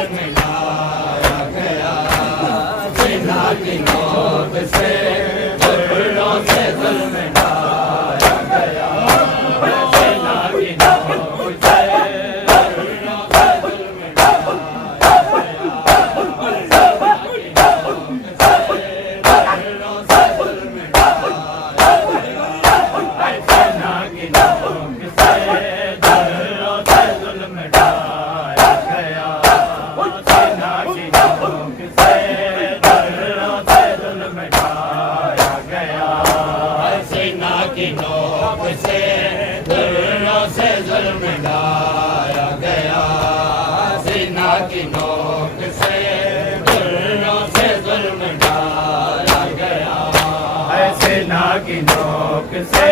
مٹایا گیا سینا کی نوک سے دلوں سے ظلم ڈھایا گیا سینا کی نوک سے دلوں سے ظلم ڈھایا گیا سینا کی نوک سے دلوں سے ظلم ڈھایا گیا سینا کی نوک سے دلوں سے ظلم ڈھایا گیا سینا کی نوک سے دلوں سے ظلم ڈھایا گیا سینا کی نوک سے دلوں سے ظلم ڈھایا گیا سینا کی نوک سے دلوں سے ظلم ڈھایا گیا سینا کی نوک سے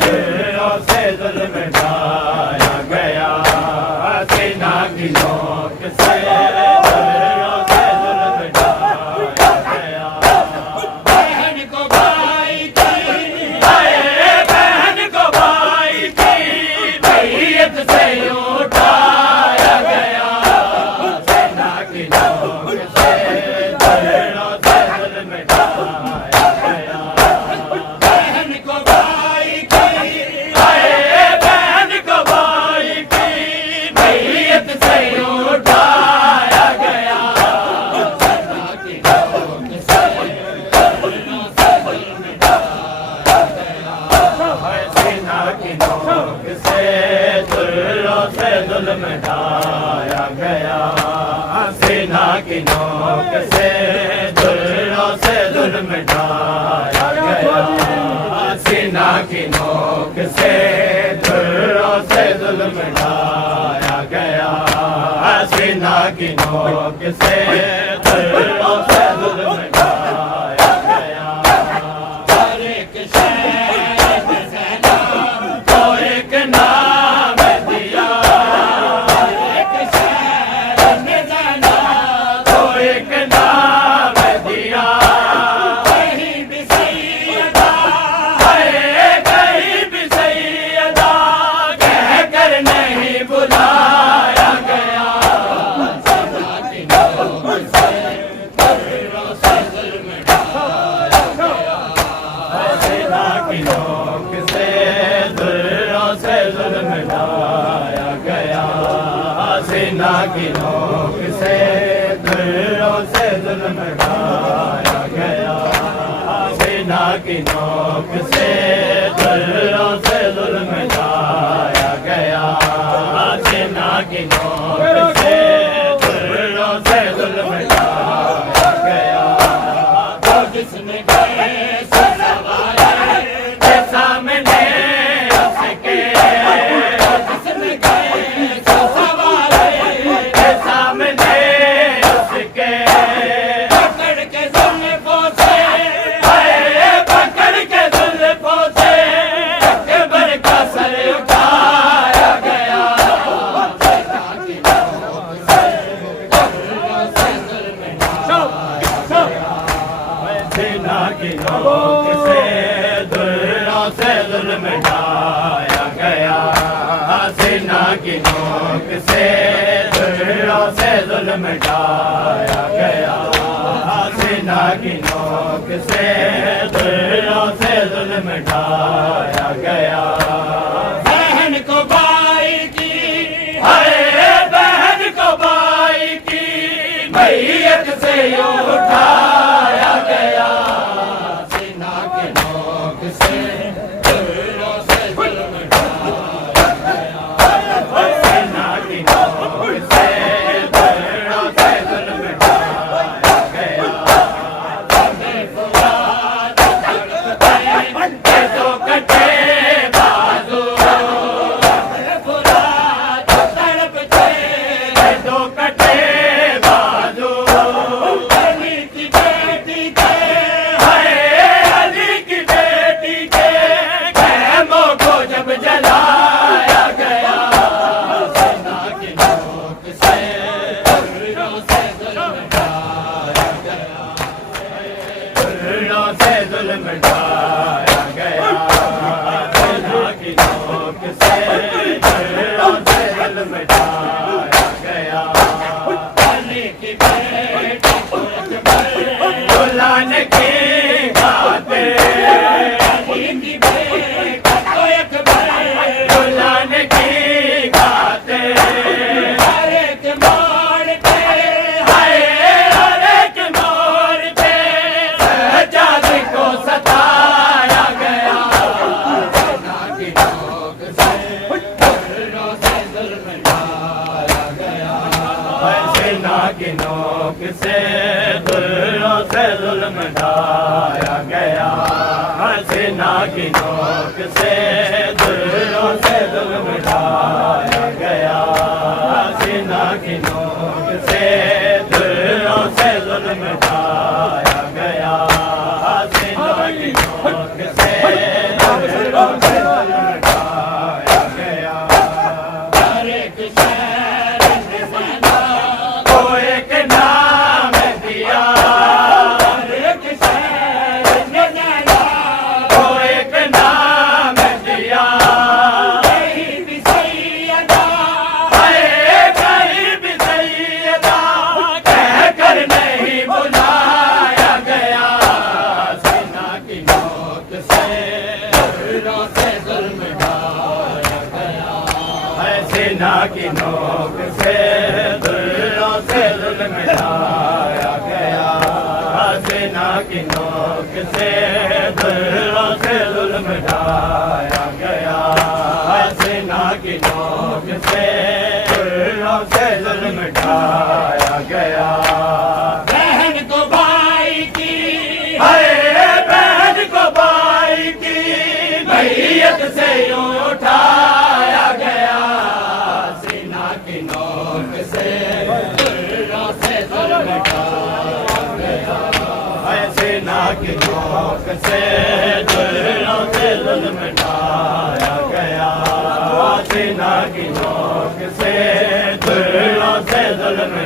دلوں سے ظلم ڈھایا گیا سینا کی نوک سے دلوں سے ظلم ڈھایا گیا بہن کو بھائی کی بہن کو بھائی کی بیعت سے اٹھایا گیا سینا کی نوک سے دلوں سے ظلم ڈھایا گیا بہن کو بھائی کی بہن کو بھائی کی بیعت سے اٹھایا گیا سینا کی نوک سے دلوں سے ظلم ڈھایا گیا سینا کی نوک سے دلوں سے ظلم ڈھایا گیا سینا کی نوک سے دلوں سے ظلم ڈھایا گیا سینا کی نوک سے دلوں سے ظلم ڈھایا گیا سینا کی نوک سے دلوں سے ظلم ڈھایا گیا ہر ایک شہر میں سلام کو ایک نام دیا ہر ایک شہر میں سلام کو ایک نام دیا کہیں بھی سیدہ کہیں بھی سیدہ کہہ کر نہیں بلایا گیا سینا کی نوک سے دلوں سے ظلم ڈھایا گیا سینا کی نوک سے دلوں سے ظلم ڈھایا گیا سینا کی نوک سے دلوں سے ظلم ڈھایا گیا سینا کی نوک سے دلوں سے ظلم ڈھایا گیا سینا کی نوک سے دلوں سے ظلم ڈھایا گیا تو جس نے گئے سو سوارے کے سامنے اس کے جس نے گئے سو سوارے کے سامنے اس کے پکڑ کے زلفوں سے پکڑ کے زلفوں سے اکبر کا سر اٹھایا گیا سینا کی نوک سے دلوں سے ظلم ڈھایا گیا سینا کی نوک سے دلوں سے ظلم ڈھایا گیا سینا کی نوک سے دلوں سے ظلم ڈھایا گیا سینا کی نوک سے دلوں سے ظلم ڈھایا گیا بہن کو بھائی کی بہن کو بھائی کی بیعت سے اٹھایا گیا سینا کی نوک سے دلوں سے ظلم ڈھایا گیا سینا کی نوک سے دلوں سے ظلم ڈھایا گیا فرات تڑپتے یہ تو کٹے بازو فرات تڑپتے یہ تو کٹے بازو علی کی بیٹی کے علی کی بیٹی کے خیموں کو جب جلایا گیا سینا کی نوک سے دلوں سے ظلم ڈھایا گیا دلوں سے ظلم ڈھایا گیا سینا کی نوک سے دلوں سے ظلم ڈھایا گیا کی نوک سے دلوں سے ظلم ڈھایا گیا سینا کی نوک سے دلوں سے ظلم ڈھایا گیا سینا کی نوک سے دلوں سے ظلم ڈھایا گیا سینا کی نوک سے دلوں سے ظلم ڈھایا گیا ہر ایک شہر نے سینا کو ایک نام دیا ہر ایک شہر نے سینا کو ایک نام دیا کہیں بھی سیدہ کہیں بھی سیدہ کہہ کر نہیں بلایا گیا سینا کی نوک سے دلوں سے ظلم ڈھایا گیا سینا کی نوک سے دلوں سے ظلم ڈھایا گیا سینا کی نوک سے دلوں سے ظلم ڈھایا گیا سینا کی نوک سے دلوں سے ظلم ڈھایا گیا بہن کو بھائی کی بہن کو بھائی کی میت سے یوں اٹھایا گیا سینا کی نوک سے دلوں سے ظلم ڈھایا گیا سینا کی نوک سے دلوں سے ظلم ڈھایا گیا سینا کی نوک سے دلوں سے ظلم